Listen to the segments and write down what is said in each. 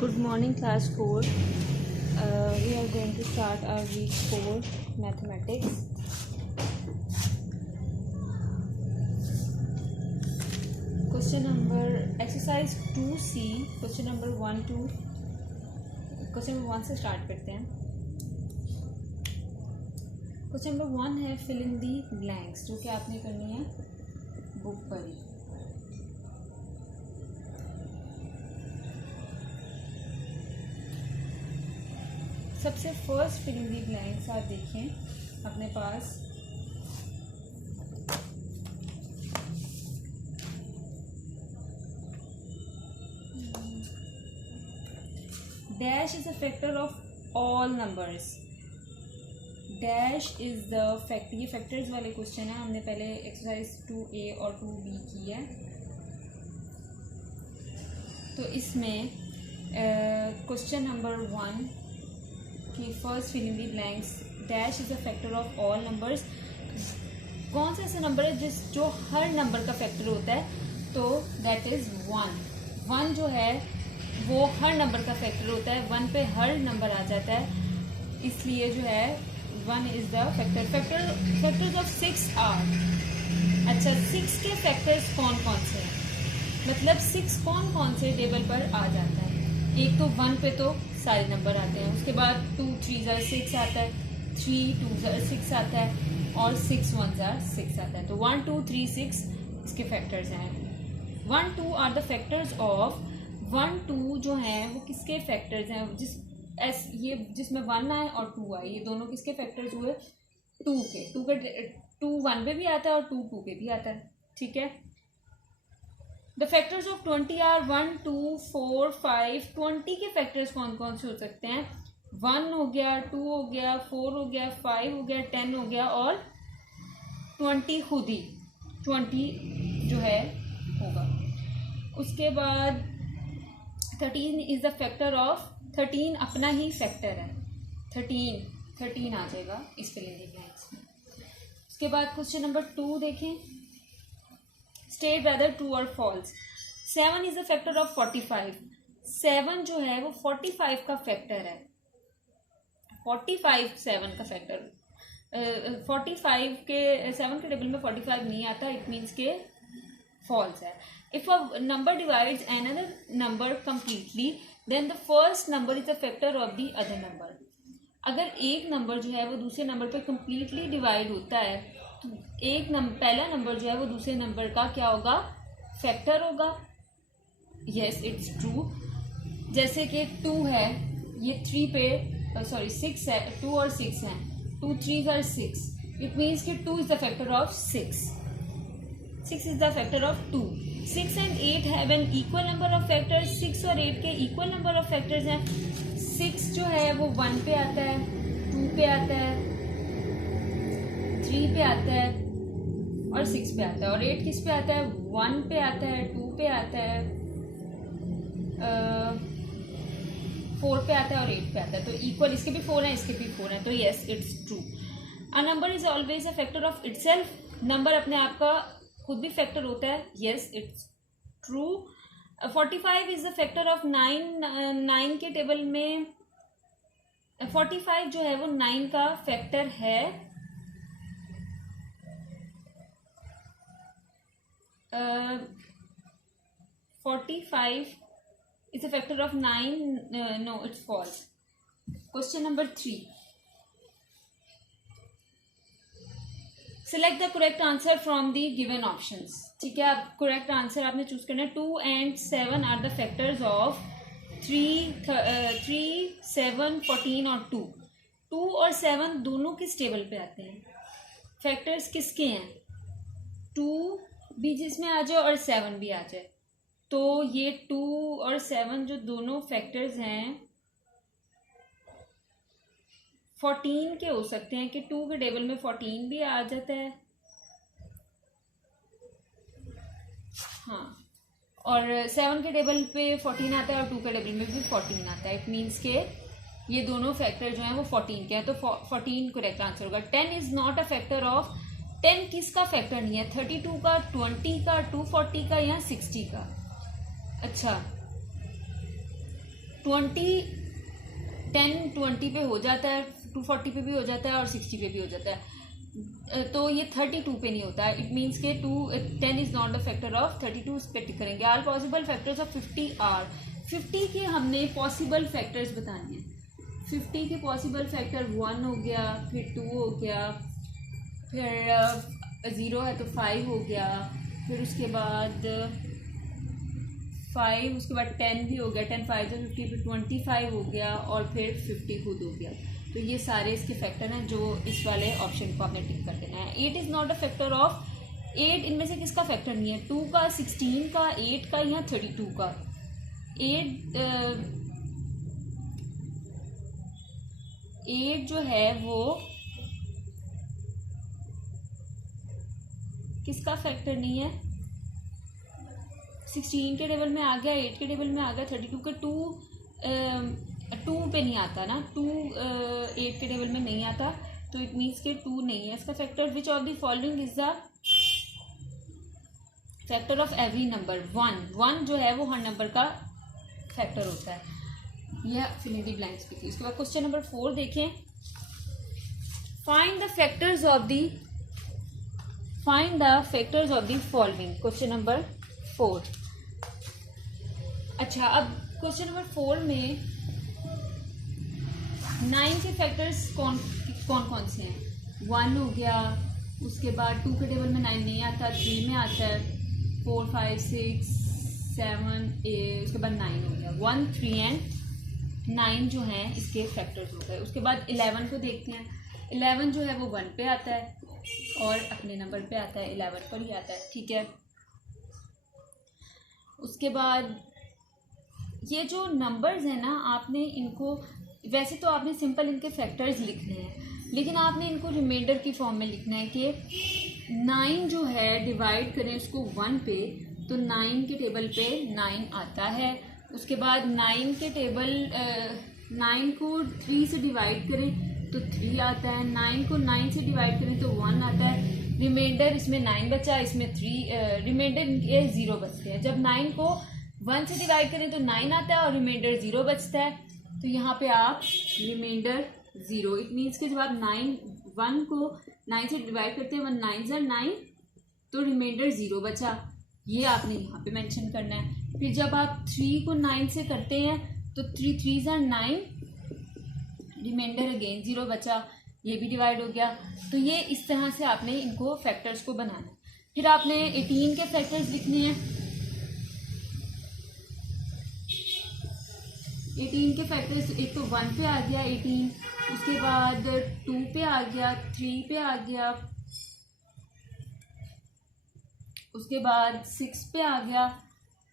Good morning, class 4. We are going to start our week 4 mathematics. Question number exercise 2C, question number 1 to question number 1 से start करते हैं. Question number 1 है fill in the blanks, जो कि आपने करनी है बुक पर ही. सबसे first fill in the blanks आप देखें अपने पास. Dash is a factor of all numbers. Dash is the factor, ये फैक्टर्स वाले क्वेश्चन है. हमने पहले एक्सरसाइज 2A और 2B की है. तो इसमें क्वेश्चन नंबर 1 की first fill in the blanks, dash is a factor of all numbers. कौन सा ऐसा नंबर है जो हर नंबर का फैक्टर होता है? तो दैट इज 1. 1 जो है वो हर नंबर का फैक्टर होता है. 1 पे हर नंबर आ जाता है, इसलिए जो है 1 is the factor. Factors of 6 are. अच्छा, 6 के फैक्टर्स कौन कौन से हैं? मतलब 6 कौन कौन से टेबल पर आ जाता है? एक तो 1 पे तो सारे नंबर आते हैं. उसके बाद 2 3 6 आता है, 3 2 6 आता है, और 6 1 6 आता है. तो 1 2 3 6 इसके फैक्टर्स हैं. 1 2 आर द फैक्टर्स ऑफ. 1 2 जो हैं वो किसके फैक्टर्स हैं? ये जिसमें 1 आए और 2 आए, ये दोनों किसके फैक्टर्स हुए? 2 के. 2 1 पे भी आता है और 2 2 पे भी आता है. ठीक है. The factors of 20 are 1 2 4 5. 20 के फैक्टर्स कौन कौन से हो सकते हैं? 1 हो गया, 2 हो गया, 4 हो गया, 5 हो गया, 10 हो गया, और 20 खुद ही 20 जो है होगा. उसके बाद 13 इज द फैक्टर ऑफ. 13 अपना ही फैक्टर है. 13 आ जाएगा इस फिल इन द ब्लैंक्स में. उसके बाद क्वेश्चन नंबर 2 देखें. स्टेट वेदर ट्रू और false. 7 is the factor of 45. 7 जो है वो 45 का फैक्टर है. 45 7 का फैक्टर. 45 के 7 के टेबल में 45 नहीं आता. इट मीन्स के फॉल्स है. If a number divides another number completely, then the first number is the factor of the other number. अगर एक नंबर जो है वो दूसरे नंबर पे कंप्लीटली डिवाइड होता है, तो पहला नंबर जो है वो दूसरे नंबर का क्या होगा? फैक्टर होगा. Yes, it's true. जैसे कि 2 है, ये 3 पे 6 है. 2 और 6 हैं. 2 3 are 6. इट मीन्स कि 2 is the factor of 6. 6 is the factor of 2. 6 and 8 have an equal number of factors. 6 और 8 के इक्वल नंबर ऑफ फैक्टर्स हैं. 6 जो है वो 1 पे आता है, 2 पे आता है, 3 पे आता है, और 6 पे आता है. और 8 किस पे आता है? 1 पे आता है, 2 पे आता है, 4 पे आता है, और 8 पे आता है. तो इक्वल, इसके भी 4 हैं, इसके भी 4 हैं. तो yes, it's true. A number is always a factor of itself. Number अपने आप का खुद भी फैक्टर होता है. Yes, it's true. 45 is the factor of 9. 9 के टेबल में 45 जो है वो 9 का फैक्टर है. 45 is a factor of 9. No, it's false. Question number 3. Select the correct answer from the given options. ठीक है, आप correct answer आपने चूज करना है. 2 and 7 are the factors of 3 7 14 और 2. 2 और 7 दोनों किस टेबल पे आते हैं? फैक्टर्स किसके हैं? 2 भी जिसमें आ जाए और 7 भी आ जाए. तो ये 2 और 7 जो दोनों फैक्टर्स हैं 14 के हो सकते हैं कि 2 के टेबल में 14 भी आ जाता है. हाँ, और 7 के टेबल पे 14 आता है और 2 के टेबल में भी 14 आता है. इट मीन्स के ये दोनों फैक्टर जो हैं वो 14 के हैं. तो 14 करेक्ट आंसर होगा. 10 is not a factor of. 10 किसका फैक्टर नहीं है? 32 का, 20 का, 240 का या 60 का. अच्छा, 1020 पे हो जाता है, 240 पे भी हो जाता है और 60 पे भी हो जाता है, तो ये 32 पे नहीं होता है। इट मीन्स के 10 is not the factor of 32। इस पे टिक करेंगे। All possible factors of 50 are, 50 के हमने पॉसिबल फैक्टर्स बताने हैं। 50 के पॉसिबल फैक्टर 1 हो गया, फिर 2 हो गया, फिर 0 है तो 5 हो गया, फिर उसके बाद 5, उसके बाद 10 भी हो गया, 10 5 जो 50, फिर 25 हो गया और फिर 50 खुद हो गया। तो ये सारे इसके फैक्टर हैं जो इस वाले ऑप्शन को आपने टिक कर देना है। 8 is not a factor of 8, इनमें से किसका फैक्टर नहीं है? 2 का, 16 का, 8 का या 32 का। 8 जो है वो किसका फैक्टर नहीं है? 16 के टेबल में आ गया, 8 के टेबल में आ गया, 32 के 2 पे नहीं आता ना, 2 8 के टेबल में नहीं आता, तो इट मीन्स के 2 नहीं है इसका factor. Which of the following is the factor of every number? 1 जो है वो हर नंबर का फैक्टर होता है। यह फिल इन द ब्लैंक्स की थी। उसके बाद क्वेश्चन नंबर 4 देखें। Find the factors of the following. Question number 4। अच्छा, अब क्वेश्चन नंबर 4 में 9 के फैक्टर्स कौन कौन से हैं? 1 हो गया, उसके बाद 2 के टेबल में 9 नहीं आता, 3 में आता है, 4 5 6 7 8, उसके बाद 9 हो गया। 1 3 एंड 9 जो हैं इसके फैक्टर्स हो गए। उसके बाद 11 को देखते हैं। 11 जो है वो 1 पे आता है और अपने नंबर पे आता है, 11 पर ही आता है, ठीक है। उसके बाद ये जो नंबर्स हैं ना, आपने इनको वैसे तो आपने सिंपल इनके फैक्टर्स लिखने हैं, लेकिन आपने इनको रिमाइंडर की फॉर्म में लिखना है कि 9 जो है डिवाइड करें उसको 1 पे तो 9 के टेबल पे 9 आता है। उसके बाद 9 के टेबल 9 को 3 से डिवाइड करें तो 3 आता है, 9 को 9 से डिवाइड करें तो 1 आता है। रिमाइंडर इसमें 9 बचा, इसमें 3 रिमाइंडर 0 बचते हैं। जब 9 को 1 से डिवाइड करें तो 9 आता है और रिमाइंडर 0 बचता है, तो यहाँ पे आप रिमाइंडर 0, इट मीन्स कि जब आप 1 को 9 से डिवाइड करते हैं 1 9 are 9, तो रिमाइंडर 0 बचा, ये आपने यहाँ पे मेंशन करना है। फिर जब आप 3 को 9 से करते हैं तो 3 3 are 9, रिमाइंडर अगेन 0 बचा, ये भी डिवाइड हो गया। तो ये इस तरह से आपने इनको फैक्टर्स को बनाना है। फिर आपने 18 के फैक्टर्स लिखने हैं। 18 के फैक्टर्स, एक तो 1 पे आ गया 18, उसके बाद 2 पे आ गया, 3 पे आ गया, उसके बाद 6 पे आ गया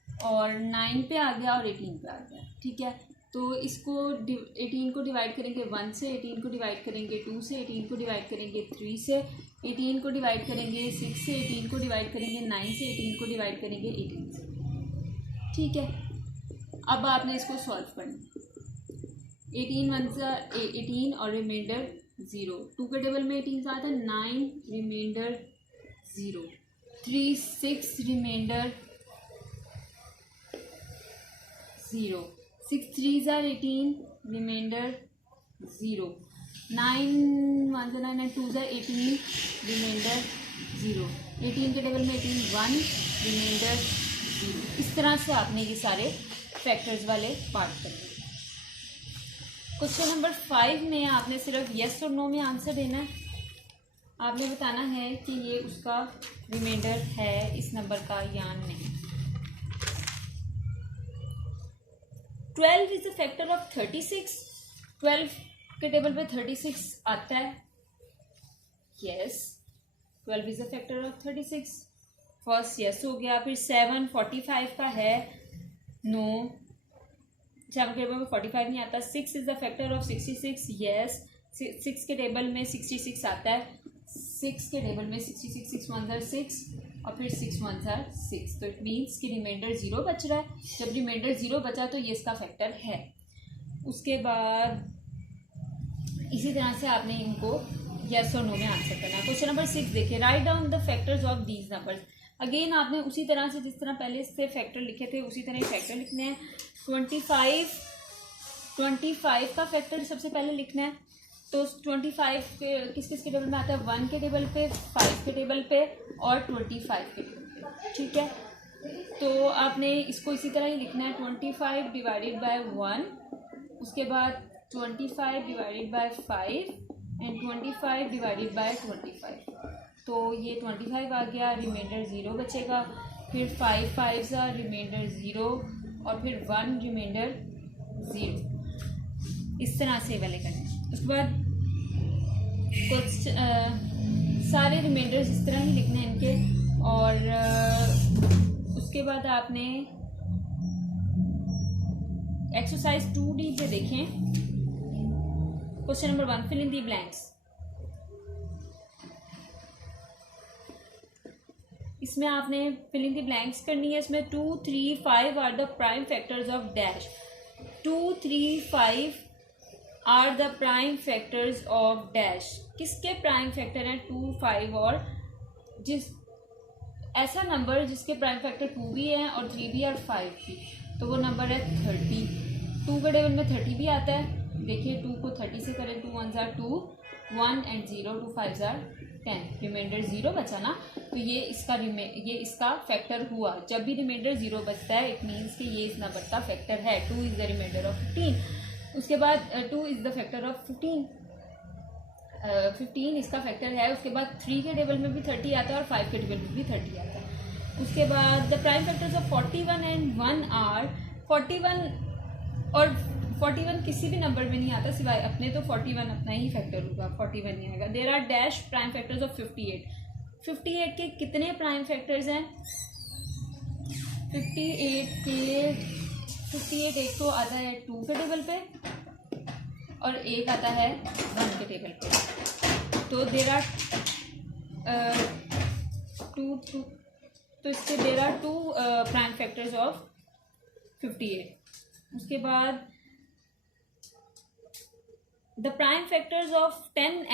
और 9 पे आ गया और 18 पे आ गया, ठीक है। तो इसको 18 को डिवाइड करेंगे 1 से, 18 को डिवाइड करेंगे 2 से, 18 को डिवाइड करेंगे 3 से, 18 को डिवाइड करेंगे 6 से, 18 को डिवाइड करेंगे 9 से, 18 को डिवाइड करेंगे 18 से, ठीक है। अब आपने इसको सॉल्व करना। 18 1 18 और रिमाइंडर 0, 2 के टेबल में 18 आता है, 9 remainder 0, 3 6 remainder 0, 6 3 are 18 remainder 0, 9 1 9 and 2 are 18 remainder 0, 18 के टेबल में 18 1 रिमाइंडर 0। इस तरह से आपने ये सारे फैक्टर्स वाले पार्ट करने। क्वेश्चन नंबर 5 में आपने सिर्फ येस और नो में आंसर देना है। आपने बताना है कि ये उसका रिमाइंडर है इस नंबर का या नहीं। 12 इज द फैक्टर ऑफ 36। 12 के टेबल पे 36 आता है, yes. 12 is the factor of 36, first yes हो गया। फिर 7 45 का है, नो। 7 के टेबल में 45 नहीं आता। 6 is the factor of 66, yes. 6 के टेबल में 66 आता है, 6 के टेबल में 66, 6 1 are 6 और फिर 6 1 are 6, तो इट मीन्स कि रिमाइंडर 0 बच रहा है। जब रिमाइंडर 0 बचा तो ये इसका फैक्टर है। उसके बाद इसी तरह से आपने इनको यस और नो में आंसर करना है। क्वेश्चन नंबर 6 देखिए, write down the factors of these numbers. Again आपने उसी तरह से जिस तरह पहले से फैक्टर लिखे थे उसी तरह ही फैक्टर लिखने हैं। 25 25 का फैक्टर सबसे पहले लिखना है। तो 25 किस किस के टेबल में आता है? 1 के टेबल पे, 5 के टेबल पे और 25 के टेबल पे। ठीक है, तो आपने इसको इसी तरह ही लिखना है, 25 डिवाइडेड बाय 1, उसके बाद 25 divided by 5 and 25 divided by 25। तो ये 25 आ गया, रिमाइंडर 0 बचेगा, फिर 5 5 रिमाइंडर 0 और फिर 1 रिमाइंडर 0। इस तरह से वाले करने। उसके बाद कुछ सारे रिमाइंडर्स इस तरह ही लिखने हैं इनके। और उसके बाद आपने एक्सरसाइज 2D पे देखें, question number 1, fill in the blanks. इसमें आपने फिल इन दी ब्लैंक्स करनी है। इसमें 2 3 5 are the prime factors of dash. 2 3 5 are the prime factors of dash. किसके प्राइम फैक्टर हैं? 2 5 और जिस ऐसा नंबर जिसके प्राइम फैक्टर 2 भी हैं और 3 भी और 5 भी, तो वो नंबर है 30। 2 के टेबल में 30 भी आता है। देखिए 2 को 30 से करें, 2 1 जार 2, 1 एंड 0, 2 5 जार 10, रिमाइंडर 0 बचा ना। तो ये इसका फैक्टर हुआ। जब भी रिमाइंडर 0 बचता है इट मीन्स कि ये इस नंबर का फैक्टर है। 2 इज़ द रिमाइंडर ऑफ 15। उसके बाद 2 इज़ द फैक्टर ऑफ 15, 15 इसका फैक्टर है। उसके बाद 3 के टेबल में भी 30 आता है और 5 के टेबल में भी 30 आता है। उसके बाद the prime factors of 41 and 1 are 41 और 41 किसी भी नंबर में नहीं आता सिवाय अपने, तो 41 अपना ही फैक्टर होगा, 41 नहीं आएगा। There are dash prime factors of 58। 58 के कितने प्राइम फैक्टर्स हैं? 58 एक तो आता है 2 के टेबल पे और एक आता है 1 के टेबल पे। तो देयर आर टू तो इसके there are 2 prime factors of 58। उसके बाद the prime factors of 10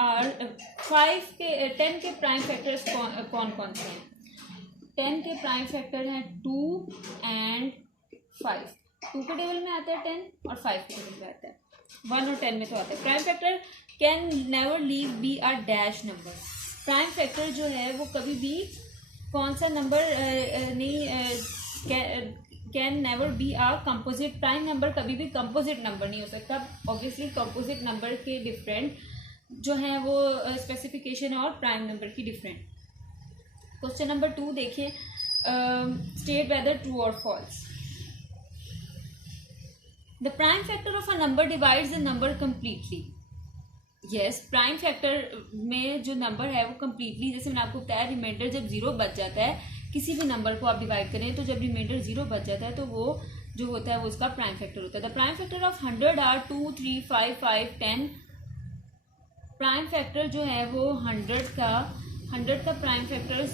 are 10 के प्राइम फैक्टर्स कौन कौन से हैं? 10 के प्राइम फैक्टर हैं 2 एंड 5। 2 के टेबल में आता है 10 और 5 के टेबल में आता है 1 और 10 में तो आता है। Prime factor can never leave be are dash number. Prime factor जो है वो कभी भी कौन सा नंबर नहीं, can never be a composite. Prime number कभी भी कंपोजिट नंबर नहीं हो सकता। ऑब्वियसली कंपोजिट नंबर के डिफरेंट जो हैं वो स्पेसिफिकेशन और प्राइम नंबर की डिफरेंट। क्वेश्चन नंबर 2 देखिए, स्टेट वेदर ट्रू और false. The prime factor of a number divides the number completely. Yes, prime factor में जो नंबर है वो कंप्लीटली, जैसे मैंने आपको बताया, रिमाइंडर जब 0 बच जाता है, किसी भी नंबर को आप डिवाइड करें तो जब रिमाइंडर 0 बच जाता है तो वो जो होता है वो उसका प्राइम फैक्टर होता है। The prime factor of 100 are 2 3 5 5 10। Prime factor जो है वो 100 का प्राइम फैक्टर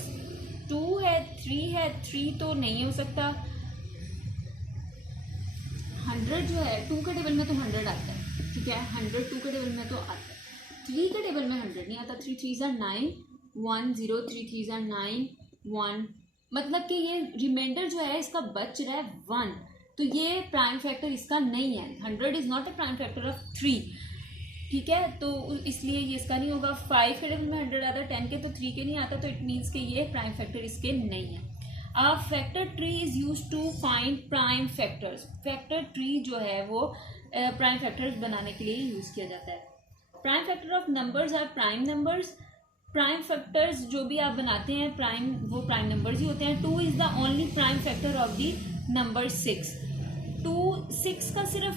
2 है, 3 है। 3 तो नहीं हो सकता। 100 जो है 2 के टेबल में तो 100 आता है, ठीक है, 100 2 के टेबल में तो आता है। 3 के टेबल में 100 नहीं आता। 3 3 are 9, 1 0, 3 3 are 9 1, मतलब कि ये रिमाइंडर जो है इसका बच रहा है 1, तो ये प्राइम फैक्टर इसका नहीं है। 100 is not a prime factor of 3, ठीक है, तो इसलिए ये इसका नहीं होगा। 5 के टेबल में 100 आता है, 10 के तो 3 के नहीं आता, तो इट मीन्स कि ये प्राइम फैक्टर इसके नहीं है। A factor tree is used to find prime factors। Factor tree जो है वो प्राइम फैक्टर्स बनाने के लिए यूज किया जाता है। Prime factor of numbers are prime numbers. Prime factors जो भी आप बनाते हैं प्राइम, वो प्राइम नंबर्स ही होते हैं। 2 is the only prime factor of the number 6। 6 का सिर्फ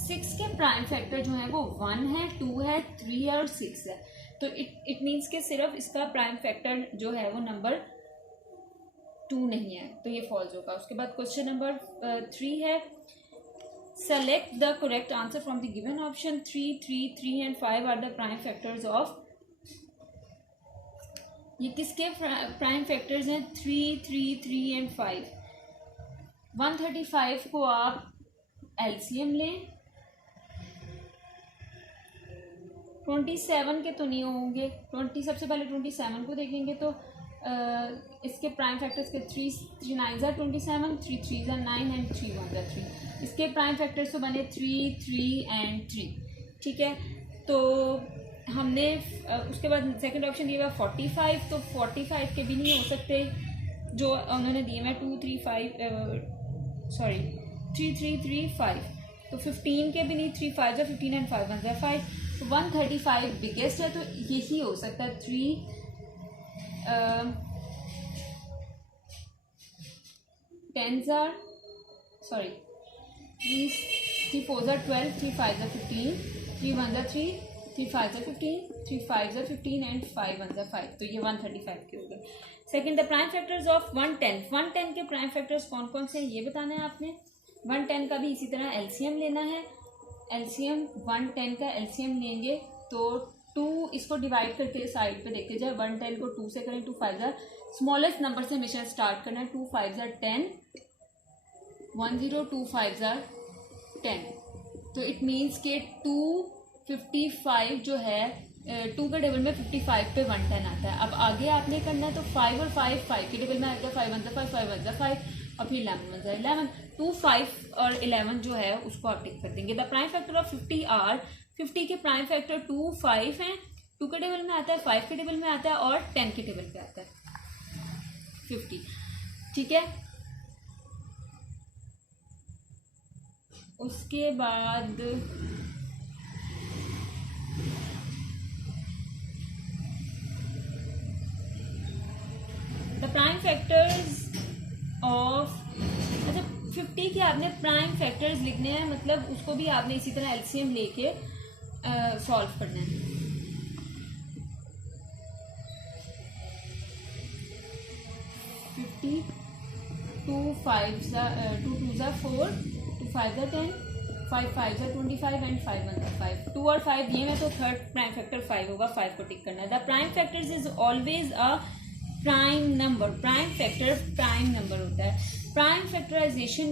6 के प्राइम फैक्टर जो है वो 1 है, 2 है, 3 है और 6 है। तो इट मीन्स के सिर्फ इसका प्राइम फैक्टर जो है वो नंबर 2 नहीं है, तो ये फॉल्स होगा। उसके बाद क्वेश्चन नंबर 3 है, select the correct answer from the given option. 3 3 3 and 5 are the prime factors of. ये किसके प्राइम फैक्टर्स हैं? 3 3 3 एंड 5। 135 को आप एलसीएम लें, 27 के तो नहीं होंगे। सबसे पहले 27 को देखेंगे तो इसके प्राइम फैक्टर्स के 3 9s are 27, 3 3s are 9 and 3 1s are 3। इसके प्राइम फैक्टर्स तो बने 3 3 एंड 3। ठीक है, तो हमने उसके बाद सेकंड ऑप्शन दिया हुआ 45, तो 45 के भी नहीं हो सकते जो उन्होंने दिए मैं 2 3 5 सॉरी 3 3 3 5, तो 15 के भी नहीं, 3 5 are 15 एंड 5 1s are 5, तो 135 बिगेस्ट है, तो यही हो सकता है 3 10s are sorry 3 4s are 12, 3 5s are 15, 3 1s are 3, 3 5s are 15, 3 5s are 15 and 5 1s are 5, तो ये 135 के हो गए। Second, the prime factors of 110। 110 के प्राइम फैक्टर्स कौन कौन से हैं ये बताना है आपने। 110 का भी इसी तरह एलसीएम लेना है। एलसीएम 110 का एलसीएम लेंगे तो 2 इसको डिवाइड करके साइड पे देखते जाए। 110 को 2 से करें, 2 5s are स्मॉलेस्ट नंबर से हमेशा स्टार्ट करना है। 2 5s are 10, 1 0 2 5s are 10, तो इट मीन्स के 255 जो है 2 के टेबल में 55 पे 110 आता है। अब आगे आपने करना है तो 5 और 5 5 के टेबल में आएगा, 5 1 5 5 1 5 और फिर 11 1 11, 2 5 और 11 जो है उसको आप टिक कर देंगे। The prime factor of 50 are, 50 के प्राइम फैक्टर 2 5 हैं, 2 के टेबल में आता है, 5 के टेबल में आता है और 10 के टेबल पे आता है 50। ठीक है, उसके बाद द प्राइम फैक्टर्स ऑफ, अच्छा 50 के आपने प्राइम फैक्टर्स लिखने हैं, मतलब उसको भी आपने इसी तरह एलसीएम लेके सॉल्व करना है। Two 2s are 4, 2 5s are 10, 5 5s are 25 and 5 1s are 5। 2 और 5 दिए में तो थर्ड प्राइम फैक्टर 5 होगा, 5 को टिक करना है। The prime factors is always a prime number. Prime factor prime number होता है। Prime factorization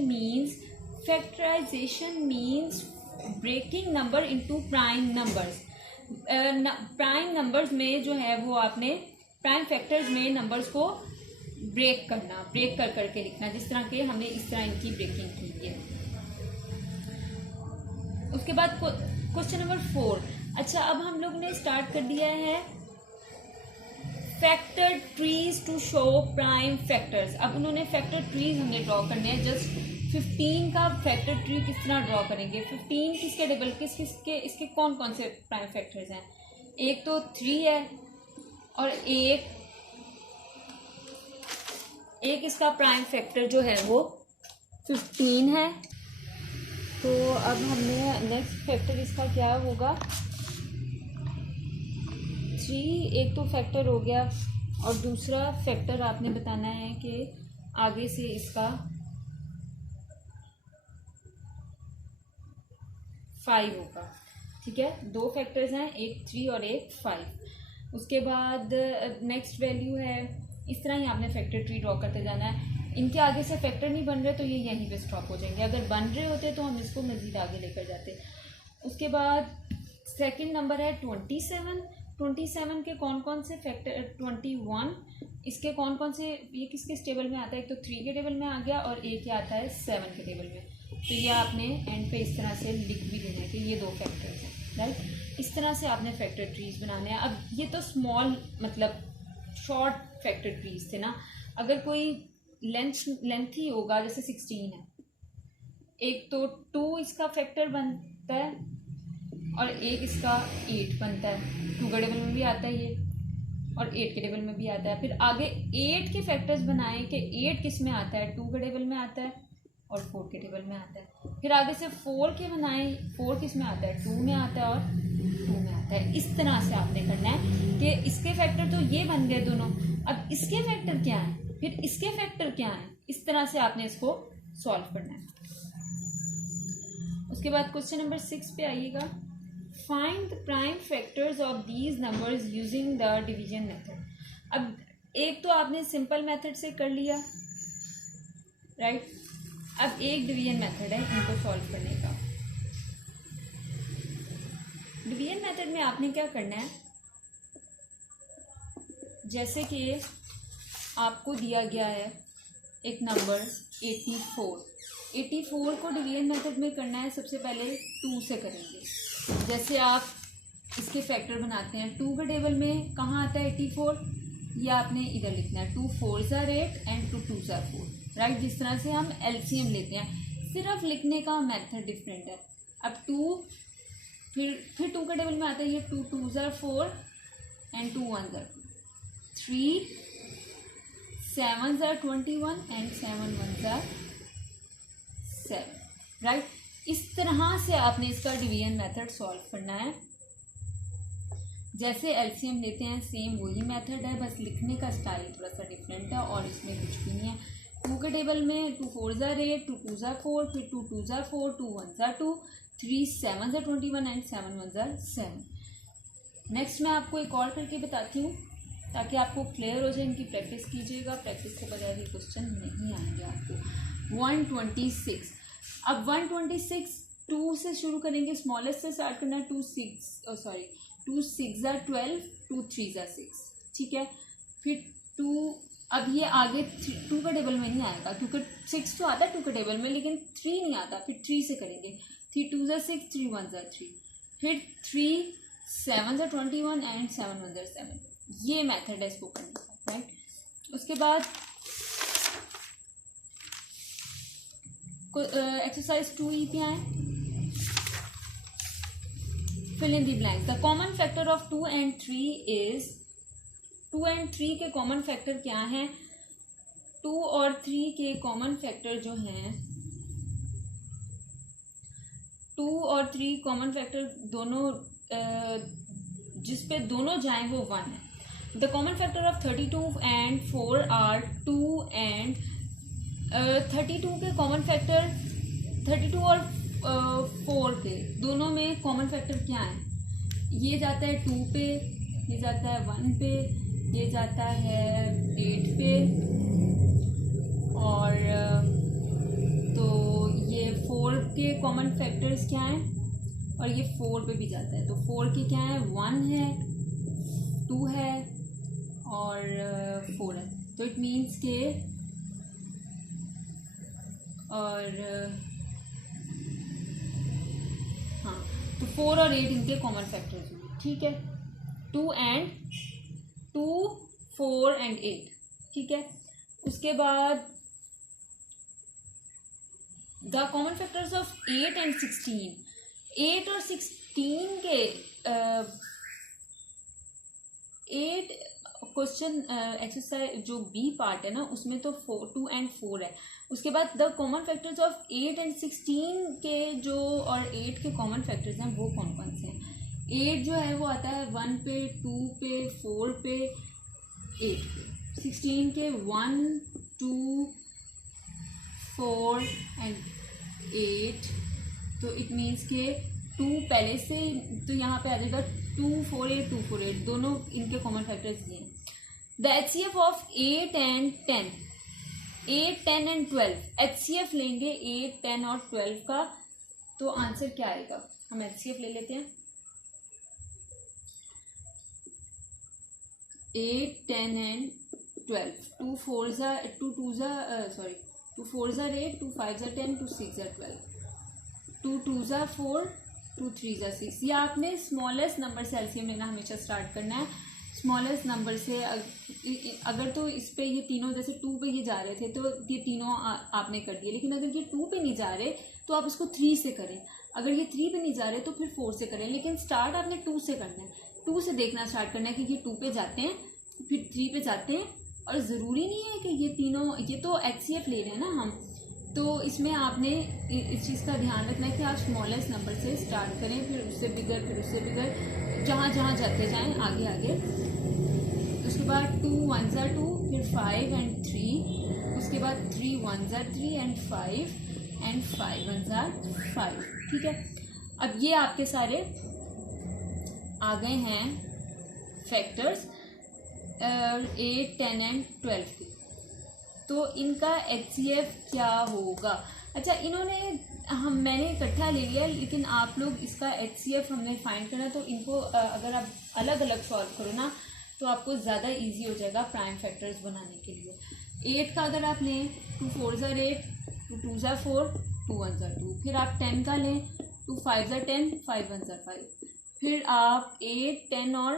means breaking number into prime numbers. Prime numbers में जो है वो आपने प्राइम फैक्टर्स में नंबर्स को ब्रेक कर करके लिखना, जिस तरह के हमने इस तरह इनकी ब्रेकिंग की है। उसके बाद क्वेश्चन नंबर 4। अच्छा, अब हम लोग ने स्टार्ट कर दिया है factor trees to show prime factors. अब उन्होंने फैक्टर ट्रीज हमने ड्रॉ करने हैं। जस्ट 15 का फैक्टर ट्री किस तरह ड्रॉ करेंगे। 15 किसके टेबल किसके इसके कौन कौन से प्राइम फैक्टर्स हैं। एक तो 3 है और एक इसका प्राइम फैक्टर जो है वो 15 है। तो अब हमने नेक्स्ट फैक्टर इसका क्या होगा, 3 एक तो फैक्टर हो गया और दूसरा फैक्टर आपने बताना है कि आगे से इसका 5 होगा। ठीक है, 2 फैक्टर्स हैं, एक 3 और एक 5। उसके बाद नेक्स्ट वैल्यू है, इस तरह ही आपने फैक्टर ट्री ड्रॉ करते जाना है। इनके आगे से फैक्टर नहीं बन रहे तो ये यहीं पे स्टॉप हो जाएंगे। अगर बन रहे होते तो हम इसको मज़ीद आगे लेकर जाते। उसके बाद सेकंड नंबर है 27। 27 के कौन कौन से फैक्टर, 21 इसके कौन कौन से, ये किसके टेबल में आता है। एक तो 3 के टेबल में आ गया और एक ये आता है 7 के टेबल में। तो ये आपने एंड पे इस तरह से लिख भी देना है कि ये 2 फैक्टर्स हैं, राइट। इस तरह से आपने फैक्टर ट्रीज बनाने हैं। अब ये तो स्मॉल मतलब शॉर्ट फैक्टर ट्रीज थे ना। अगर कोई लेंथ ही होगा, जैसे 16 है, एक तो 2 इसका फैक्टर बनता है और एक इसका 8 बनता है। 2 के टेबल में भी आता है ये और 8 के टेबल में भी आता है। फिर आगे 8 के फैक्टर्स बनाएं कि 8 किस में आता है, 2 के टेबल में आता है और 4 के टेबल में आता है। फिर आगे से 4 के बनाएं, 4 किस में आता है, 2 में आता है और 2 में आता है। इस तरह से आपने करना है कि इसके फैक्टर तो ये बन गए दोनों, अब इसके फैक्टर क्या है, फिर इसके फैक्टर क्या है। इस तरह से आपने इसको सॉल्व करना है। उसके बाद क्वेश्चन नंबर 6 पे आइएगा। Find the prime factors of these numbers using the division method. अब एक तो आपने सिंपल मेथड से कर लिया, राइट। अब एक डिवीजन मेथड है इनको सॉल्व करने का। डिवीजन मेथड में आपने क्या करना है, जैसे कि आपको दिया गया है एक नंबर 84 को डिवीजन मेथड में करना है। सबसे पहले 2 से करेंगे। जैसे आप इसके फैक्टर बनाते हैं 2 के टेबल में कहाँ आता है 84, ये आपने इधर लिखना है 2 4s are 8 and 2 2s are 4, right. जिस तरह से हम एलसीएम लेते हैं, सिर्फ लिखने का मेथड डिफरेंट है। अब 2 फिर 2 के टेबल में आता है ये 2 2s are 4 and 2 1s are 2, 3 7s are 21 and 7 1s are 7, right. इस तरह से आपने इसका डिवीजन मेथड सॉल्व करना है। जैसे एलसीएम लेते हैं सेम वही मेथड है, बस लिखने का स्टाइल थोड़ा सा डिफरेंट है और इसमें कुछ भी नहीं है। 2 के टेबल में 2 4s are 8, 2 2s are 4, फिर 2 2s are 4, 2 1s are 2, 3 7s are 21 and 7 1s are 7। Next मैं आपको एक और करके बताती हूँ ताकि आपको क्लियर हो जाए। इनकी प्रैक्टिस कीजिएगा, प्रैक्टिस के बगैर ये क्वेश्चन नहीं आएंगे आपको। 126, अब 126 2 से शुरू करेंगे, स्मॉलेस्ट से स्टार्ट करना है। 2 6 are 12, 2 3s are 6, ठीक है। फिर 2, अब ये आगे 2 का टेबल में नहीं आएगा क्योंकि 6 तो आता है 2 के टेबल में, लेकिन 3 नहीं आता। फिर 3 से करेंगे, 3 2s are 6, 3 1s are 3, फिर 3 7s are 21 and 7 1s are 7। ये मेथड है इसको करने का, राइट। उसके बाद एक्सरसाइज 2E पे आए। Fill in the blanks. The common factor of 2 and 3 is, 2 and 3 के कॉमन फैक्टर क्या हैं? 2 और 3 के कॉमन फैक्टर जो हैं, 2 और 3 कॉमन फैक्टर दोनों जिस पे दोनों जाएं वो 1 है। The common factor of 32 and 4 are 2 and 32 के कॉमन फैक्टर 32 और 4 पे दोनों में कॉमन फैक्टर क्या है? ये जाता है 2 पे, ये जाता है 1 पे, ये जाता है 8 पे, और तो ये 4 के कॉमन फैक्टर्स क्या हैं? और ये 4 पे भी जाता है। तो 4 के क्या है? 1 है, 2 है और 4 है। तो इट मीन्स के और हाँ, तो 4 और 8 इनके कॉमन फैक्टर्स हैं, ठीक है। 2 4 and 8, ठीक है। उसके बाद the common factors of 8 and 16, 8 और 16 के 8 क्वेश्चन एक्सरसाइज जो बी पार्ट है ना, उसमें तो 2 and 4 है। उसके बाद the common factors of 8 and 16 के जो और 8 के कॉमन फैक्टर्स हैं वो कौन कौन से हैं? 8 जो है वो आता है 1 पे, 2 पे, 4 पे, 8 पे। 16 के 1 2 4 and 8, तो इट मीन्स के 2 पहले से, तो यहाँ पे आ जाएगा 2 4 8, 2 4 8, दोनों इनके कॉमन फैक्टर्स ये हैं। The HCF of 8 and 10, 8 10 and 12, HCF लेंगे 8 10 और 12 का, तो आंसर क्या आएगा? हम HCF ले लेते हैं। 8 10 and 12, 2 4s are 2 2s are 2 4s are 8, 2 5s are 10, 2 6 are 12, 2 2s are 4, 2 3s are 6। ये आपने स्मॉलेस्ट नंबर से एलसीएम लेना हमेशा स्टार्ट करना है। स्मॉलेस्ट नंबर से अगर तो इस पे ये तीनों जैसे 2 पे ये जा रहे थे तो ये तीनों आपने कर दिए, लेकिन अगर ये 2 पे नहीं जा रहे तो आप इसको 3 से करें। अगर ये 3 पे नहीं जा रहे तो फिर 4 से करें, लेकिन स्टार्ट आपने 2 से करना है। 2 से देखना स्टार्ट करना है कि ये 2 पे जाते हैं, फिर 3 पे जाते हैं, और ज़रूरी नहीं है कि ये तीनों, ये तो HCF ले रहे हैं ना हम, तो इसमें आपने इस चीज़ का ध्यान रखना है कि आप स्मॉलेस्ट नंबर से स्टार्ट करें, फिर उससे बिगर, फिर उससे बिगर, जहाँ जहाँ जाते जाएं आगे आगे। उसके बाद 2 1s are 2, फिर 5 and 3, उसके बाद 3 1s are 3 and 5 and 5 1s are 5, ठीक है। अब ये आपके सारे आ गए हैं फैक्टर्स 8 10 and 12 के। तो इनका HCF क्या होगा? अच्छा, मैंने इकट्ठा ले लिया, लेकिन आप लोग इसका HCF हमने फाइंड करना, तो इनको अगर आप अलग अलग सॉल्व करो ना तो आपको ज़्यादा इजी हो जाएगा प्राइम फैक्टर्स बनाने के लिए। 8 का अगर आप लें 2 4 ज़ा 8, 2 2 ज़ा 4, 2 1 ज़ा 2। फिर आप 10 का लें 2 5 ज़ा 10, 5 1 ज़ा 5। फिर आप 8 10 और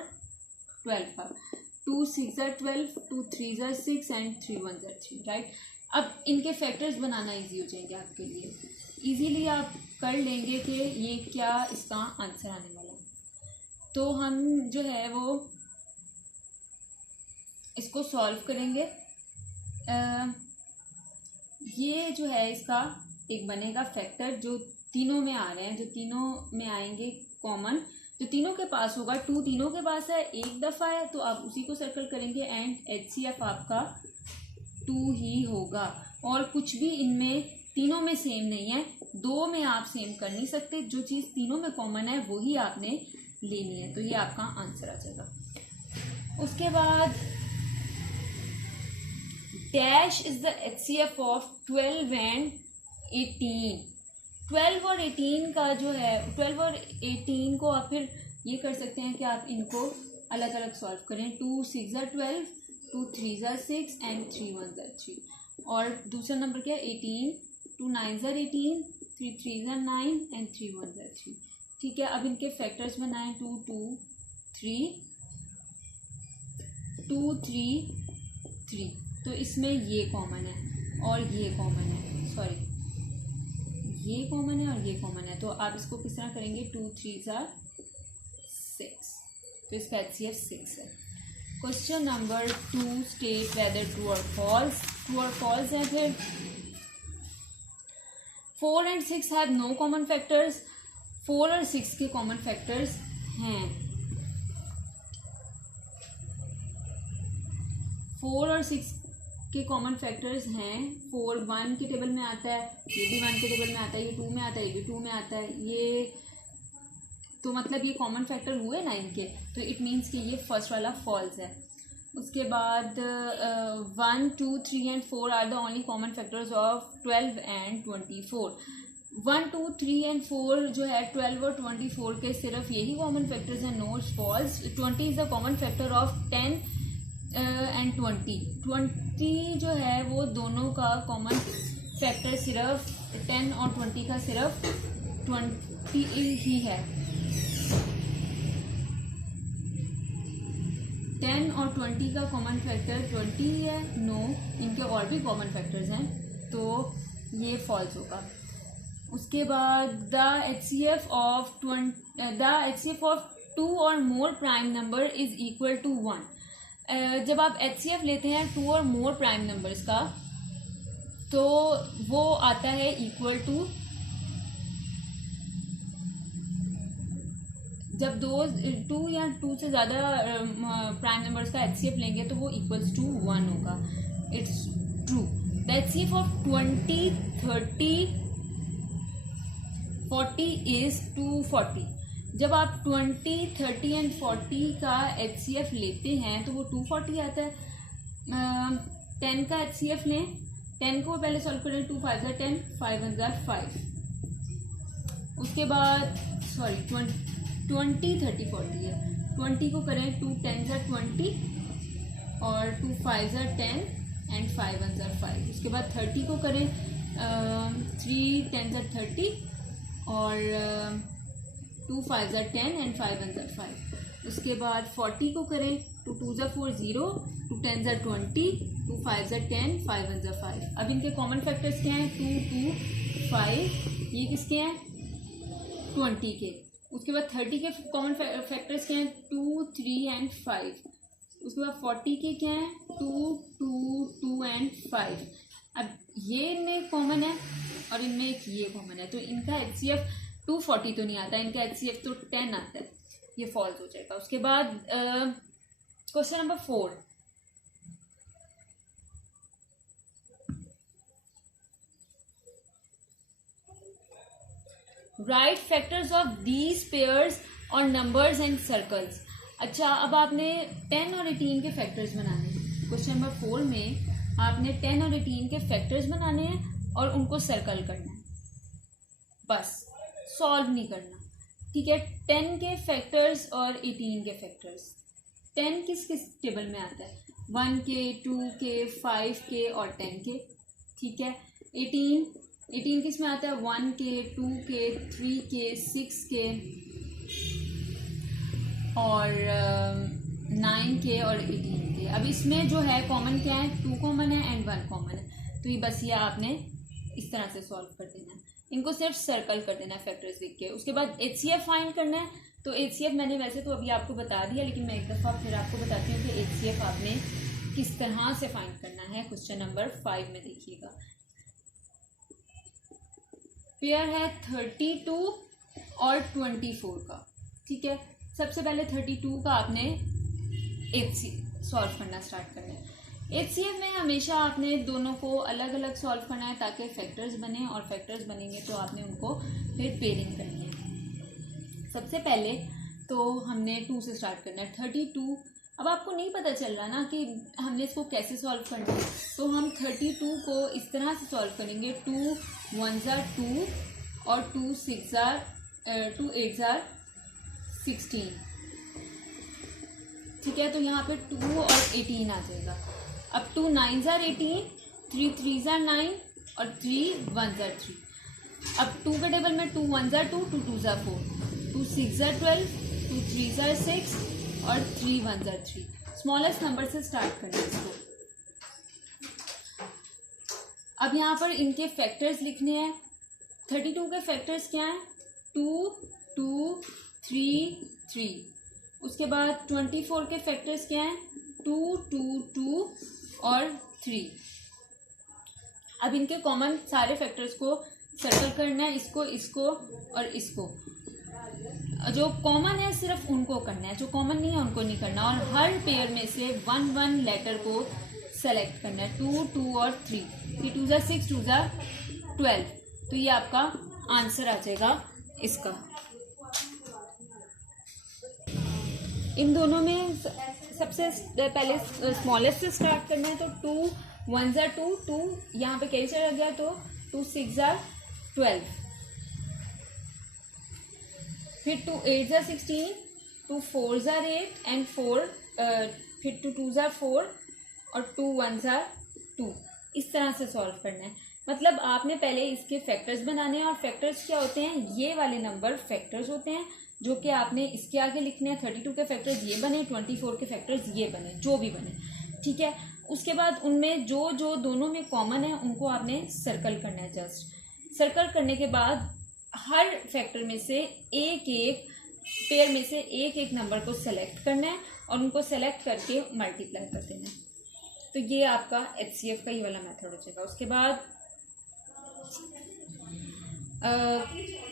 12 का 2 6 ज़ा 12, 2 3 ज़ा 6 एंड 3 1 ज़ा 3, राइट। अब इनके फैक्टर्स बनाना इजी हो जाएंगे आपके लिए, इजीली आप कर लेंगे कि ये क्या इसका आंसर आने वाला है। तो हम जो है वो इसको सॉल्व करेंगे। ये जो है इसका एक बनेगा फैक्टर जो तीनों में आ रहे हैं, जो तीनों में आएंगे कॉमन, जो तीनों के पास होगा। 2 तीनों के पास है, एक दफ़ा है तो आप उसी को सर्कल करेंगे एंड HCF आपका 2 ही होगा। और कुछ भी इनमें तीनों में सेम नहीं है, 2 में आप सेम कर नहीं सकते, जो चीज़ तीनों में कॉमन है वही आपने लेनी है, तो ये आपका आंसर आ जाएगा। उसके बाद dash is the HCF of 12 and 18। 12 और 18 का जो है 12 और 18 को आप फिर ये कर सकते हैं कि आप इनको अलग अलग सॉल्व करें। 2 6 ज़ा 12, 2 3 ज़ा 6 एंड 3 1 ज़ा 3। और दूसरा नंबर क्या है 18, 2 9 ज़ा 18, 3 3 ज़ा 9 एंड 3 1 ज़ा 3। ठीक है, अब इनके फैक्टर्स बनाएं। 2 2 3, 2 3 3। तो इसमें ये कॉमन है और ये कॉमन है, सॉरी ये कॉमन है और ये कॉमन है, तो आप इसको किस तरह करेंगे। 2 3 ज़ा 6, तो इसका HCF 6 है। Question number 2 state whether true और फॉल्स। ट्रू और फॉल्स है। फिर 4 and 6 have no common factors. 4 और 6 के कॉमन फैक्टर्स हैं। 4 और 6 के कॉमन फैक्टर्स हैं। 4 1 के टेबल में आता है, ये भी 1 के टेबल में आता है, ये 2 में आता है, ये भी 2 में आता है, ये तो मतलब ये कॉमन फैक्टर हुए ना इनके, तो इट मीन्स कि ये फर्स्ट वाला फॉल्स है। उसके बाद 1 2 3 and 4 are the only common factors of 12 and 24। 1 2 3 and 4 जो है 12 और 24 के सिर्फ यही कॉमन फैक्टर्स हैं, no false. 20 is the common factor of 10 and 20 जो है वो दोनों का कॉमन फैक्टर सिर्फ 10 और 20 का सिर्फ 20 ही है। 10 और 20 का कॉमन फैक्टर 20 ही है, नो इनके और भी कॉमन फैक्टर्स हैं, तो ये फॉल्स होगा। उसके बाद द HCF ऑफ 2 और more prime number is equal to 1। जब आप HCF लेते हैं 2 और मोर प्राइम नंबर्स का, तो वो आता है इक्वल टू, जब 2 या 2 से ज़्यादा प्राइम नंबर्स का HCF लेंगे तो वो इक्वल्स टू 1 होगा। It's true. The HCF of 20 30 40 is 240। जब आप 20 30 एंड 40 का HCF लेते हैं तो वो 240 आता है। 10 का HCF लें, 10 को पहले सॉल्व करें। 2 5 ज़ा 10, 5 1 ज़ा 5। उसके बाद 20 30 40 है। 20 को करें 2 10 ज़ा 20 और 2 5 ज़ा 10 एंड 5 1 ज़ा 5। उसके बाद 30 को करें 3 10 ज़ा 30 और 2 5 ज़ा 10 एंड 5 1 ज़ा 5। उसके बाद 40 को करें 2 2 ज़ा 4 0, 2 10 ज़ा 20, 2 5 ज़ा 10, 5 1 ज़ा 5। अब इनके कॉमन फैक्टर्स क्या हैं? 2 2 5, ये किसके हैं? 20 के। उसके बाद 30 के कॉमन फैक्टर्स क्या हैं? 2 3 एंड 5। उसके बाद 40 के क्या हैं? 2 2 2 एंड 5। अब ये इनमें कॉमन है और इनमें एक ये कॉमन है, तो इनका HCF 240 तो नहीं आता, इनका HCF तो 10 आता है, ये फॉल्स हो जाएगा। उसके बाद question number 4, right factors of these pairs और नंबर्स एंड सर्कल्स। अच्छा, अब आपने 10 और 18 के फैक्टर्स बनाने हैं। क्वेश्चन नंबर 4 में आपने 10 और 18 के फैक्टर्स बनाने हैं और उनको सर्कल करना है, बस सॉल्व नहीं करना। ठीक है, 10 के फैक्टर्स और 18 के फैक्टर्स। 10 किस किस टेबल में आता है? 1 के, 2 के, 5 के और 10 के। ठीक है। 18 किस में आता है? 1 के, 2 के, 3 के, 6 के और 9 के और 18 के। अब इसमें जो है कॉमन क्या है? 2 कॉमन है एंड 1 कॉमन है। तो ये बस ये आपने इस तरह से सॉल्व कर देना है। इनको सिर्फ सर्कल कर देना है फैक्टर्स लिख के। उसके बाद HCF फाइंड करना है। तो HCF मैंने वैसे तो अभी आपको बता दिया, लेकिन मैं एक दफ़ा फिर आपको बताती हूँ कि HCF आपने किस तरह से फाइंड करना है। क्वेश्चन नंबर 5 में देखिएगा, पेयर है 32 और 24 का। ठीक है। सबसे पहले 32 का आपने HCF सॉल्व करना स्टार्ट करना है। HCF में हमेशा आपने दोनों को अलग अलग सॉल्व करना है ताकि फैक्टर्स बने, और फैक्टर्स बनेंगे तो आपने उनको फिर पेयरिंग करनी है। सबसे पहले तो हमने 2 से स्टार्ट करना है। 32, अब आपको नहीं पता चल रहा ना कि हमने इसको कैसे सॉल्व करना है, तो हम 32 को इस तरह से सॉल्व करेंगे। 2 1s are 2 और 2 8s are 16। ठीक है। तो यहाँ पे 2 और 18 आ जाएगा। अब 2 9s are 18, 3 3s are 9 और 3 1s are 3। अब 2 के टेबल में 2 1s are 2, 2 2s are 4, 2 6s are 12, 2 3s are 6 और 3 1s are 3। स्मॉलेस्ट नंबर से स्टार्ट करना है इसको। अब यहाँ पर इनके फैक्टर्स लिखने हैं। 32 के फैक्टर्स क्या हैं? 2 2 3 3। उसके बाद 24 के फैक्टर्स क्या हैं? 2 2 2 और 3। अब इनके कॉमन सारे फैक्टर्स को सर्कल करना है, इसको, इसको और इसको। जो कॉमन है सिर्फ उनको करना है, जो कॉमन नहीं है उनको नहीं करना। और हर पेयर में से 1 1 लेटर को सेलेक्ट करना है। 2 2 और 3, 3 2s are 6, 2s are 12। तो ये आपका आंसर आ जाएगा इसका। इन दोनों में सबसे पहले स्मॉलेस्ट से स्टार्ट करना है। तो 2 1s are 2, 2 यहाँ पे कैसे लग गया? तो 2 6s are 12, फिर 2 8s are 16, 2 4s are 8 and 4, फिर 2 2s are 4 और 2 1s are 2। इस तरह से सॉल्व करना है। मतलब आपने पहले इसके फैक्टर्स बनाने हैं, और फैक्टर्स क्या होते हैं? ये वाले नंबर फैक्टर्स होते हैं जो कि आपने इसके आगे लिखने हैं। 32 के फैक्टर्स ये बने, 24 के फैक्टर्स ये बने, जो भी बने। ठीक है। उसके बाद उनमें जो जो दोनों में कॉमन है उनको आपने सर्कल करना है। जस्ट सर्कल करने के बाद हर फैक्टर में से एक एक पेयर में से एक एक नंबर को सेलेक्ट करना है और उनको सेलेक्ट करके मल्टीप्लाई कर देना है। तो ये आपका HCF का ही वाला मेथड हो जाएगा। उसके बाद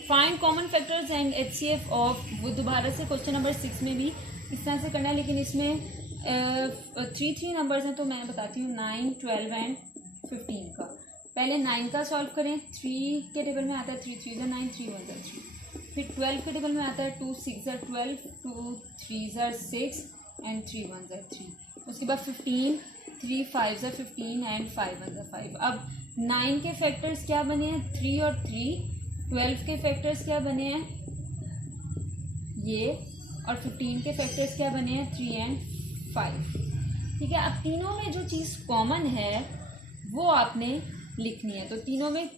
find common factors and HCF of, वो दोबारा से क्वेश्चन नंबर 6 में भी इस तरह से करना है, लेकिन इसमें 3 नंबर्स हैं। तो मैं बताती हूँ 9 12 एंड 15 का। पहले 9 का सॉल्व करें। 3 के टेबल में आता है 3 3s are 9, 3 1s are 3। फिर 12 के टेबल में आता है 2 6s are 12, 2 3s are 6 and 3 1s are 3। उसके बाद 15, 3 5s are 15 and 5 1s are 5। अब 9 के फैक्टर्स क्या बने हैं? 3 और 3। 12 के फैक्टर्स क्या बने हैं? ये। और 15 के फैक्टर्स क्या बने हैं? 3 एंड 5। ठीक है। अब तीनों में जो चीज़ कॉमन है वो आपने लिखनी है। तो तीनों में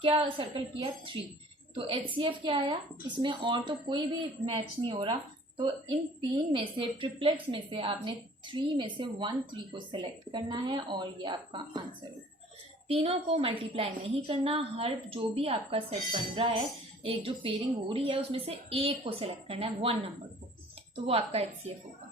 क्या सर्कल किया? 3। तो HCF क्या आया? इसमें और तो कोई भी मैच नहीं हो रहा, तो इन 3 में से, ट्रिपलेट्स में से आपने 3 में से 1 3 को सेलेक्ट करना है और ये आपका आंसर है। तीनों को मल्टीप्लाई नहीं करना। हर जो भी आपका सेट बन रहा है, एक जो पेयरिंग हो रही है उसमें से एक को सेलेक्ट करना है, 1 नंबर को, तो वो आपका HCF होगा।